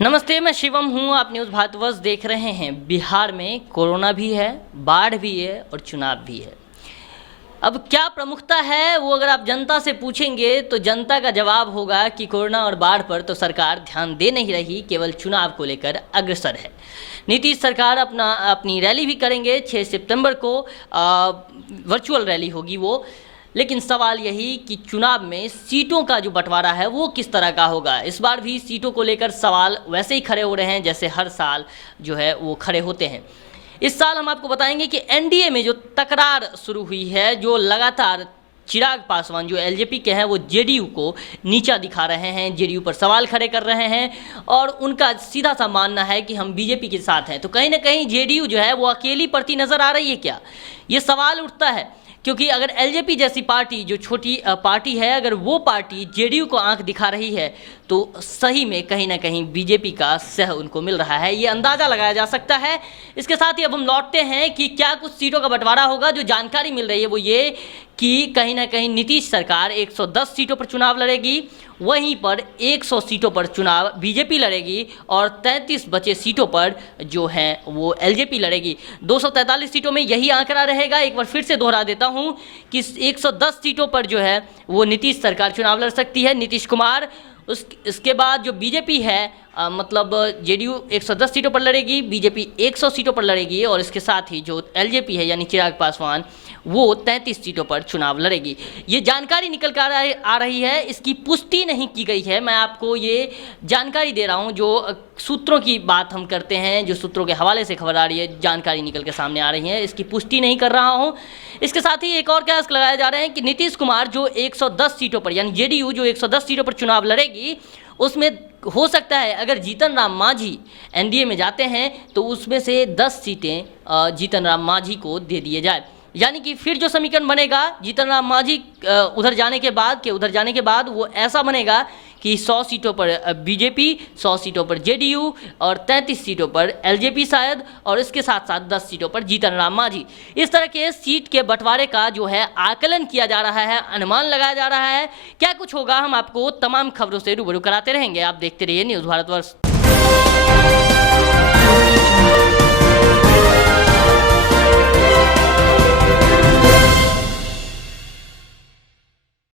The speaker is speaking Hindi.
नमस्ते, मैं शिवम हूँ। आप न्यूज़ भारतवर्ष देख रहे हैं। बिहार में कोरोना भी है, बाढ़ भी है और चुनाव भी है। अब क्या प्रमुखता है वो अगर आप जनता से पूछेंगे तो जनता का जवाब होगा कि कोरोना और बाढ़ पर तो सरकार ध्यान दे नहीं रही, केवल चुनाव को लेकर अग्रसर है। नीतीश सरकार अपनी रैली भी करेंगे 6 सितंबर को, वर्चुअल रैली होगी वो। लेकिन सवाल यही कि चुनाव में सीटों का जो बंटवारा है वो किस तरह का होगा। इस बार भी सीटों को लेकर सवाल वैसे ही खड़े हो रहे हैं जैसे हर साल जो है वो खड़े होते हैं। इस साल हम आपको बताएंगे कि एनडीए में जो तकरार शुरू हुई है, जो लगातार चिराग पासवान जो एलजेपी के हैं वो जेडीयू को नीचा दिखा रहे हैं, जेडीयू पर सवाल खड़े कर रहे हैं और उनका सीधा सा मानना है कि हम बीजेपी के साथ हैं। तो कहीं ना कहीं जेडीयू जो है वो अकेली पड़ती नज़र आ रही है क्या, ये सवाल उठता है। क्योंकि अगर एलजेपी जैसी पार्टी जो छोटी पार्टी है, अगर वो पार्टी जेडीयू को आंख दिखा रही है तो सही में कहीं ना कहीं बीजेपी का सह उनको मिल रहा है, ये अंदाज़ा लगाया जा सकता है। इसके साथ ही अब हम लौटते हैं कि क्या कुछ सीटों का बंटवारा होगा। जो जानकारी मिल रही है वो ये कि कहीं ना कहीं नीतीश सरकार 110 सीटों पर चुनाव लड़ेगी, वहीं पर 100 सीटों पर चुनाव बीजेपी लड़ेगी और 33 बचे सीटों पर जो है वो एलजेपी लड़ेगी। 243 सीटों में यही आंकड़ा रहेगा। एक बार फिर से दोहरा देता हूं कि 110 सीटों पर जो है वो नीतीश सरकार चुनाव लड़ सकती है, नीतीश कुमार। इसके बाद जो बीजेपी है मतलब जेडीयू 110 सीटों पर लड़ेगी, बीजेपी 100 सीटों पर लड़ेगी और इसके साथ ही जो एलजेपी है यानी चिराग पासवान वो 33 सीटों पर चुनाव लड़ेगी। ये जानकारी निकल कर आ रही है, इसकी पुष्टि नहीं की गई है। मैं आपको ये जानकारी दे रहा हूँ, जो सूत्रों की बात हम करते हैं, जो सूत्रों के हवाले से खबर आ रही है, जानकारी निकल के सामने आ रही है, इसकी पुष्टि नहीं कर रहा हूँ। इसके साथ ही एक और कयास लगाया जा रहे हैं कि नीतीश कुमार जो 110 सीटों पर यानी जेडीयू जो 110 सीटों पर चुनाव लड़ेगी उसमें हो सकता है अगर जीतन राम मांझी एनडीए में जाते हैं तो उसमें से 10 सीटें जीतन राम मांझी को दे दिए जाए। यानी कि फिर जो समीकरण बनेगा जीतन राम मांझी उधर जाने के बाद वो ऐसा बनेगा कि 100 सीटों पर बीजेपी, 100 सीटों पर जेडीयू और 33 सीटों पर एलजेपी शायद, और इसके साथ साथ 10 सीटों पर जीतन राम मांझी। इस तरह के सीट के बंटवारे का जो है आकलन किया जा रहा है, अनुमान लगाया जा रहा है। क्या कुछ होगा हम आपको तमाम खबरों से रूबरू कराते रहेंगे। आप देखते रहिए न्यूज़ भारतवर्ष।